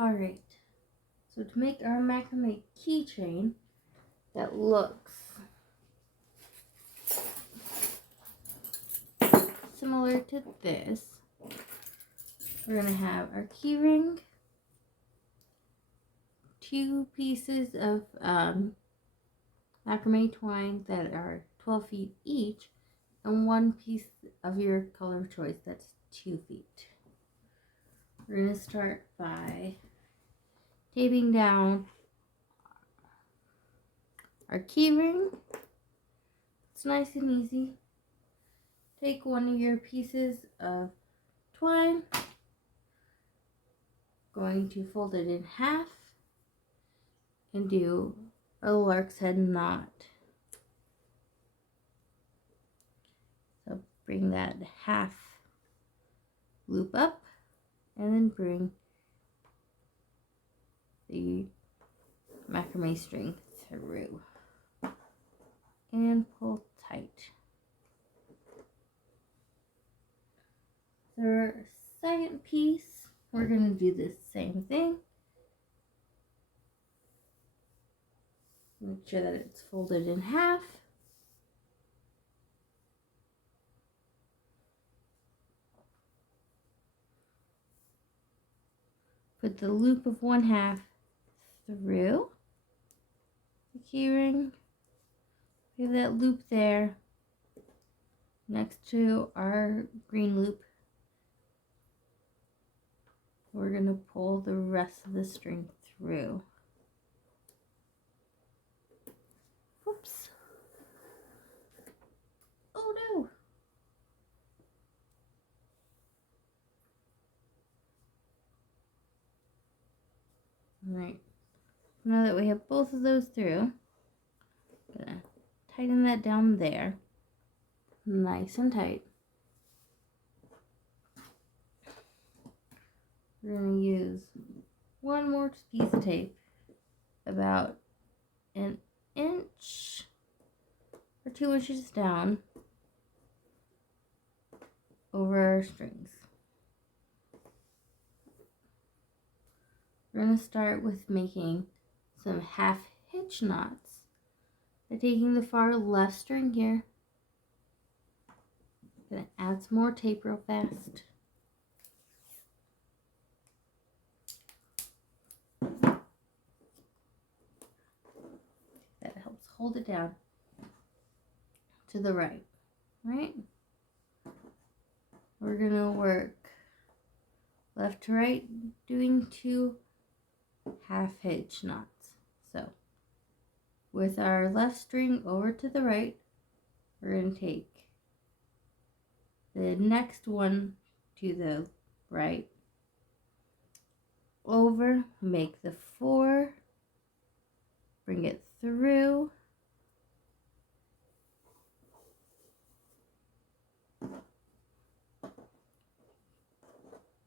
Alright, so to make our macrame keychain that looks similar to this, we're going to have our key ring, 2 pieces of macrame twine that are 12 feet each, and 1 piece of your color of choice that's 2 feet. We're going to start by taping down our key ring. It's nice and easy. Take one of your pieces of twine, going to fold it in half and do a lark's head knot. So bring that half loop up and then bring the macrame string through and pull tight. For our second piece, we're going to do the same thing. Make sure that it's folded in half. Put the loop of 1/2 through the key ring. We have that loop there next to our green loop. We're going to pull the rest of the string through. Whoops. Oh no. Alright. Now that we have both of those through, I'm going to tighten that down there. Nice and tight. We're going to use one more piece of tape, about 1 inch or 2 inches down over our strings. We're going to start with making some half hitch knots by taking the far left string here. I'm going to add some more tape real fast. That helps hold it down to the right, right? We're going to work left to right, doing 2 half hitch knots. So with our left string over to the right, we're going to take the next one to the right, over, make the 4, bring it through,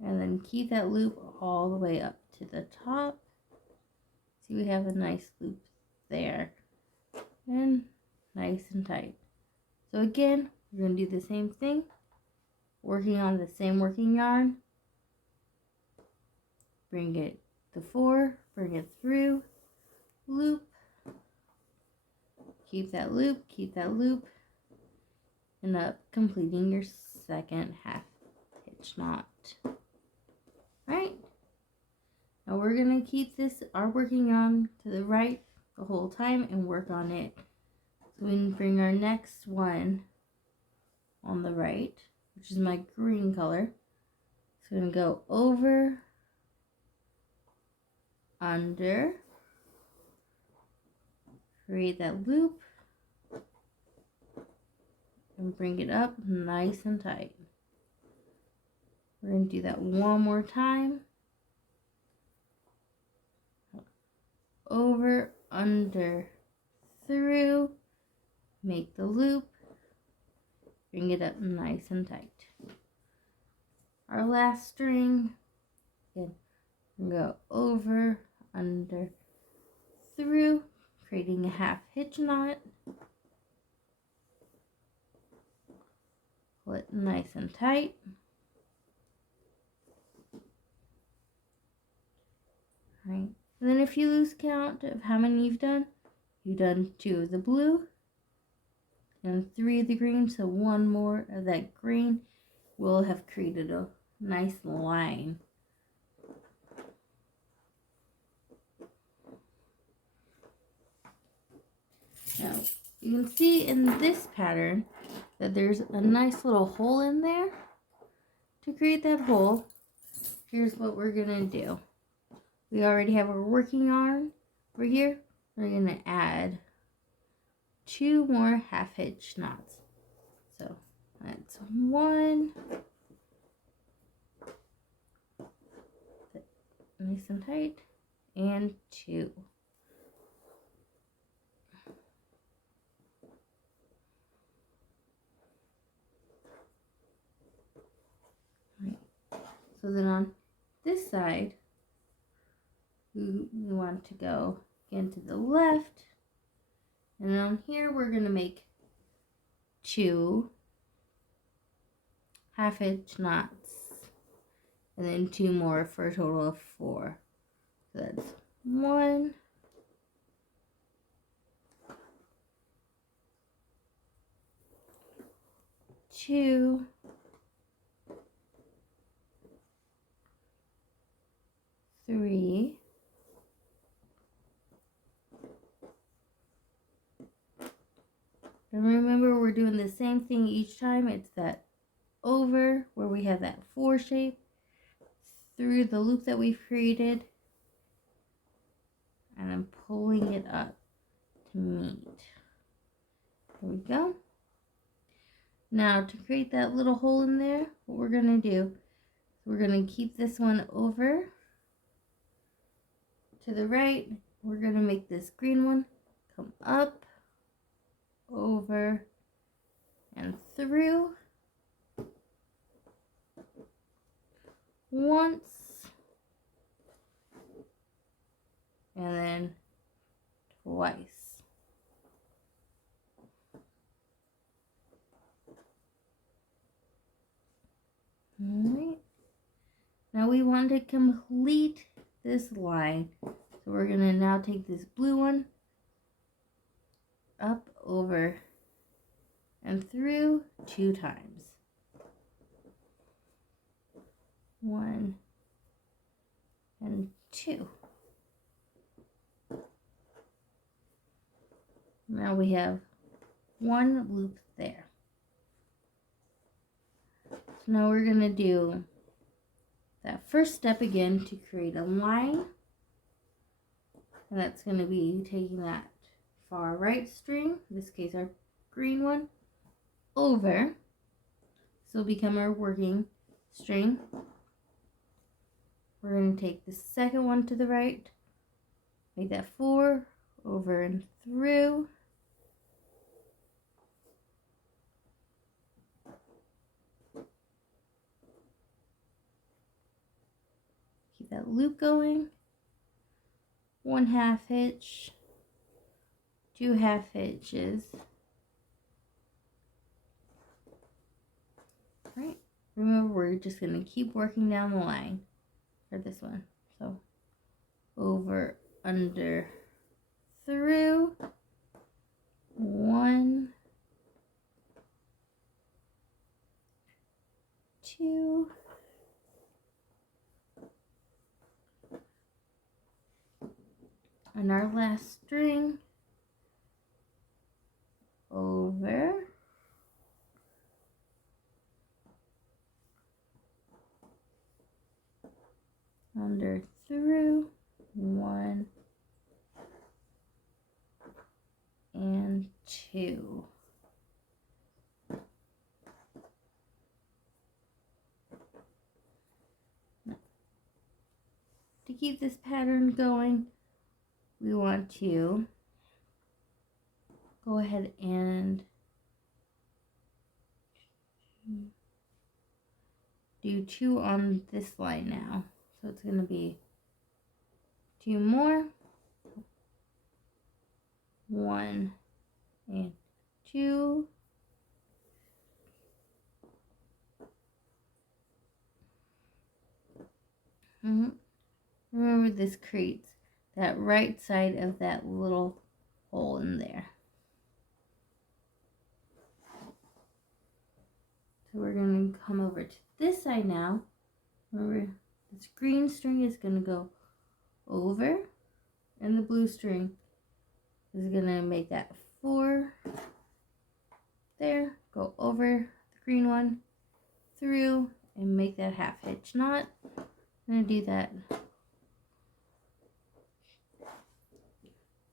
and then keep that loop all the way up to the top. See, we have a nice loop there and nice and tight. So again, we're going to do the same thing, working on the same working yarn. Bring it to 4, bring it through, loop, keep that loop, and up, completing your second half hitch knot. Alright, now we're going to keep this, our working yarn, to the right the whole time and work on it. So we can bring our next one on the right, which is my green color. So I'm going to go over, under, create that loop, and bring it up nice and tight. We're going to do that one more time. Over, under, through, make the loop, bring it up nice and tight. Our last string, again, go over, under, through, creating a half hitch knot. Pull it nice and tight. right? And then if you lose count of how many you've done 2 of the blue and 3 of the green, so 1 more of that green will have created a nice line. Now, you can see in this pattern that there's a nice little hole in there. To create that hole, here's what we're gonna do. We already have our working yarn over here. We're gonna add 2 more half hitch knots. So that's 1, nice and tight, and 2. Right. So then on this side, we want to go again to the left, and on here we're going to make 2 half hitch knots, and then 2 more for a total of 4. So that's 1, 2, 3, and remember we're doing the same thing each time. It's that over where we have that 4 shape through the loop that we've created, and I'm pulling it up to meet. There we go. Now to create that little hole in there, what we're going to do, we're going to keep this one over to the right. We're going to make this green one come up, over, and through once, and then twice. Alright, now we want to complete this line, so we're going to now take this blue one up, over, and through 2 times. 1 and 2. Now we have 1 loop there. So now we're going to do that first step again to create a line. And that's going to be taking that far right string, in this case our green one, over. So it'll become our working string. We're going to take the second one to the right, make that 4, over and through. Keep that loop going. 1 half hitch, 2 half hitches. Right. Remember, we're just going to keep working down the line for this one. So over, under, through, 1, 2, and our last string, over, under, through, 1 and 2. Now, to keep this pattern going, we want to go ahead and do 2 on this line now. So it's going to be 2 more, 1 and 2. Remember, this creates that right side of that little hole in there. So we're going to come over to this side now. Remember, this green string is going to go over, and the blue string is going to make that 4 there, go over the green one, through, and make that half hitch knot. I'm going to do that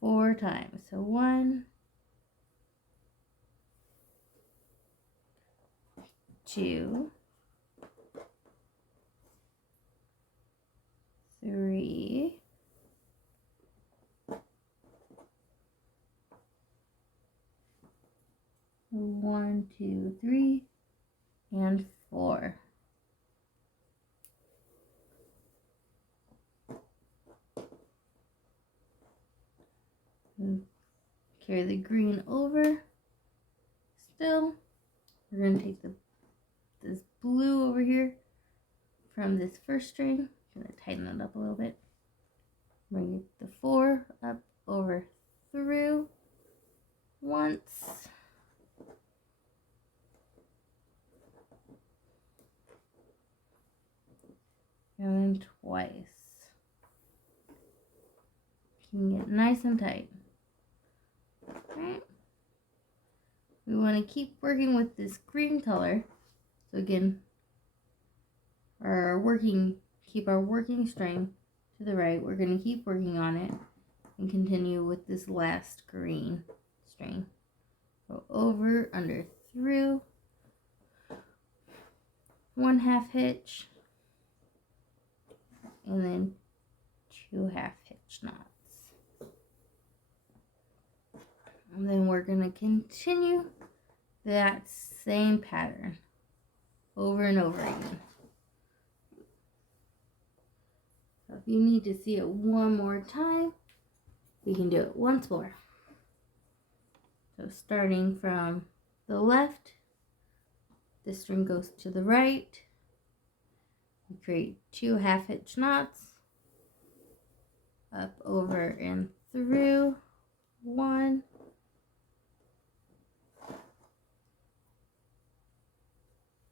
4 times. So 1, 2, 3, 1, 2, 3, and 4. And carry the green over. Still, we're going to take this blue over here from this first string. I'm going to tighten it up a little bit. Bring the 4 up, over, through once. And then twice. Keeping it nice and tight. Alright. We want to keep working with this green color. So again, keep our working string to the right. We're going to keep working on it and continue with this last green string. Go over, under, through, 1 half hitch, and then 2 half hitch knots. And then we're going to continue that same pattern over and over again. So if you need to see it one more time, we can do it once more. So starting from the left, this string goes to the right. We create 2 half hitch knots, up, over, and through, 1,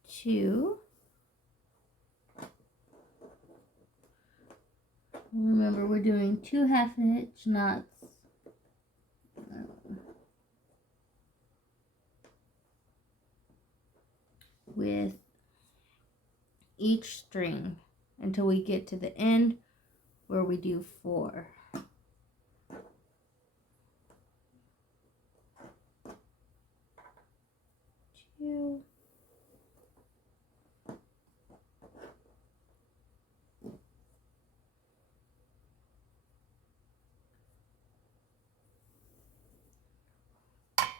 2. Remember, we're doing 2 half hitch knots with each string until we get to the end where we do 4. 2,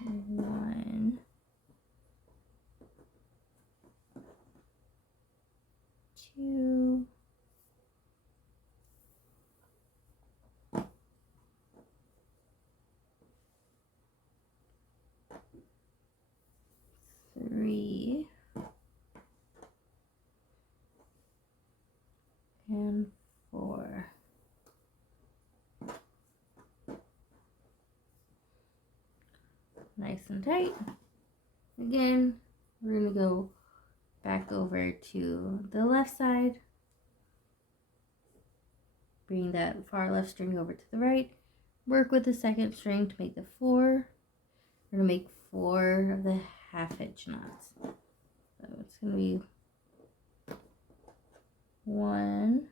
1, 2, 3, and 4. Nice and tight. Again, we're going to go back over to the left side. Bring that far left string over to the right. Work with the second string to make the 4. We're going to make 4 of the half hitch knots. So it's going to be 1,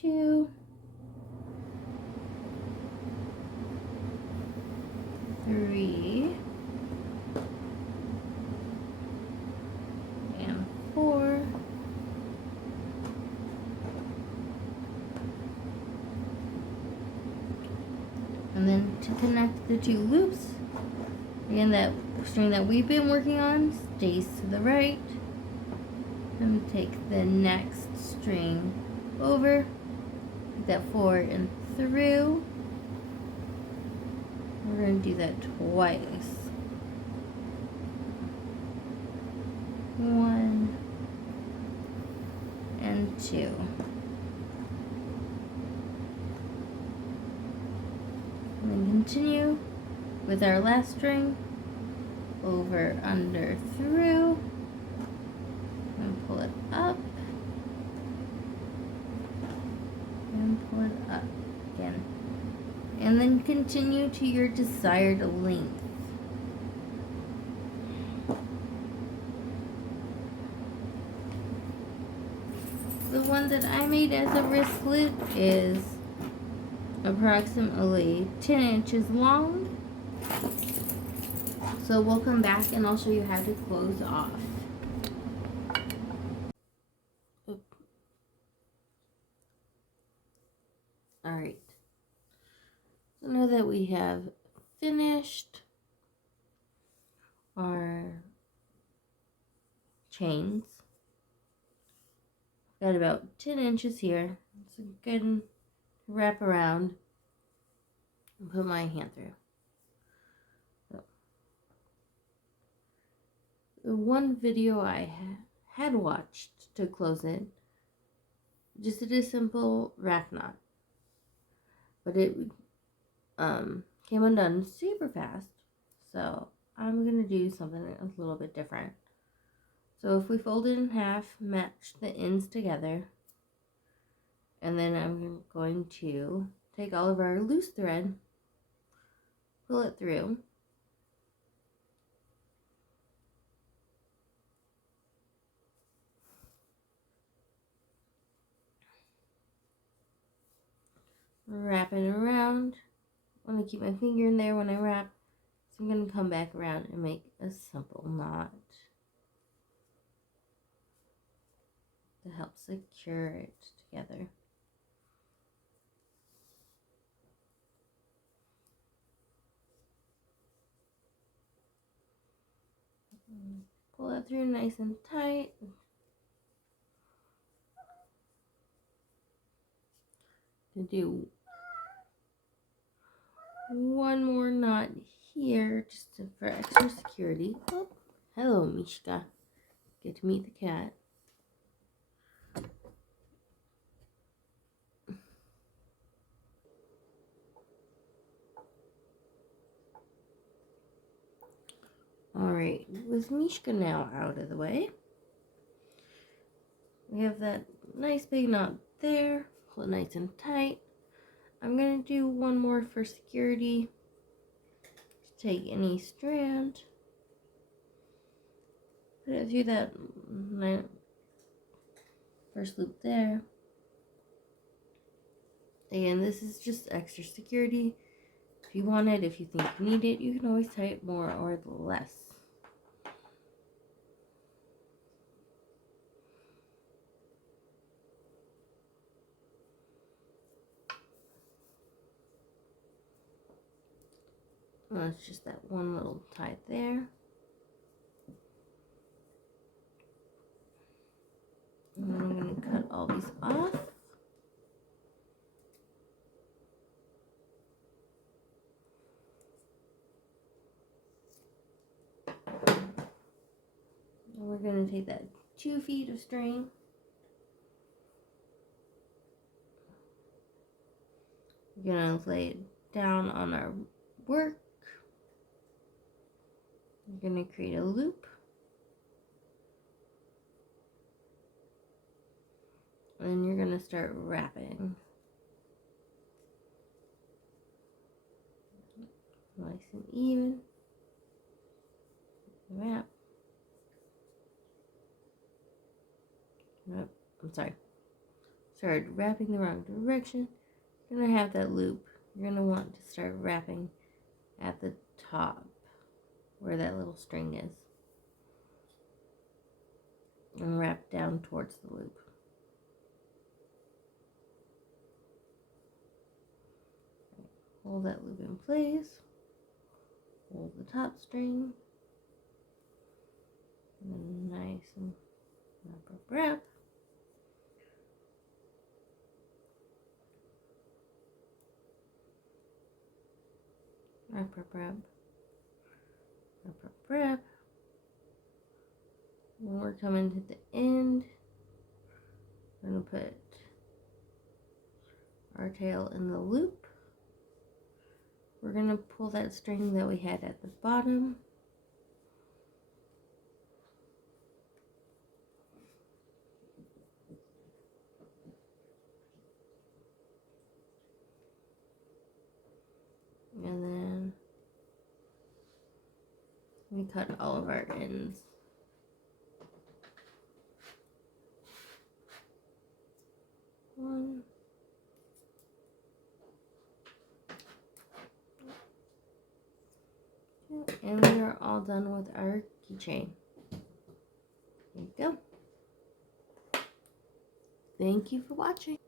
2, 3, and 4. And then to connect the 2 loops, again, that string that we've been working on stays to the right. And take the next string over, take that 4 and through. We're going to do that twice. 2. And then continue with our last string, over, under, through, and pull it up, and pull it up again. And then continue to your desired length. The one that I made as a wristlet is approximately 10 inches long. So we'll come back and I'll show you how to close off. Alright. So now that we have finished our chains, got about 10 inches here. So good wrap around and put my hand through. So, the one video I had watched to close it just did a simple rack knot, but it came undone super fast, so I'm gonna do something a little bit different. So if we fold it in half, match the ends together, and then I'm going to take all of our loose thread, pull it through, wrap it around. I'm going to keep my finger in there when I wrap, so I'm going to come back around and make a simple knot to help secure it together. Pull that through nice and tight. To do one more knot here, just for extra security. Oh, hello, Mishka. Get to meet the cat. Alright, with Mishka now out of the way, we have that nice big knot there. Pull it nice and tight. I'm going to do one more for security. Just take any strand, put it through that first loop there. Again, this is just extra security. If you want it, if you think you need it, you can always tie it more or less. Well, it's just that one little tie there. And then I'm going to cut all these off. And we're going to take that 2 feet of string. We're going to lay it down on our work. We're going to create a loop. And then you're going to start wrapping. Nice and even. Wrap. Nope, I'm sorry. Started wrapping the wrong direction. You're going to have that loop. You're going to want to start wrapping at the top where that little string is. And wrap down towards the loop. Hold that loop in place. Hold the top string. And then nice and wrap. Wrap. When we're coming to the end, I'm going to put our tail in the loop. We're going to pull that string that we had at the bottom. And then we cut all of our ends. One. And we are all done with our keychain. There you go. Thank you for watching.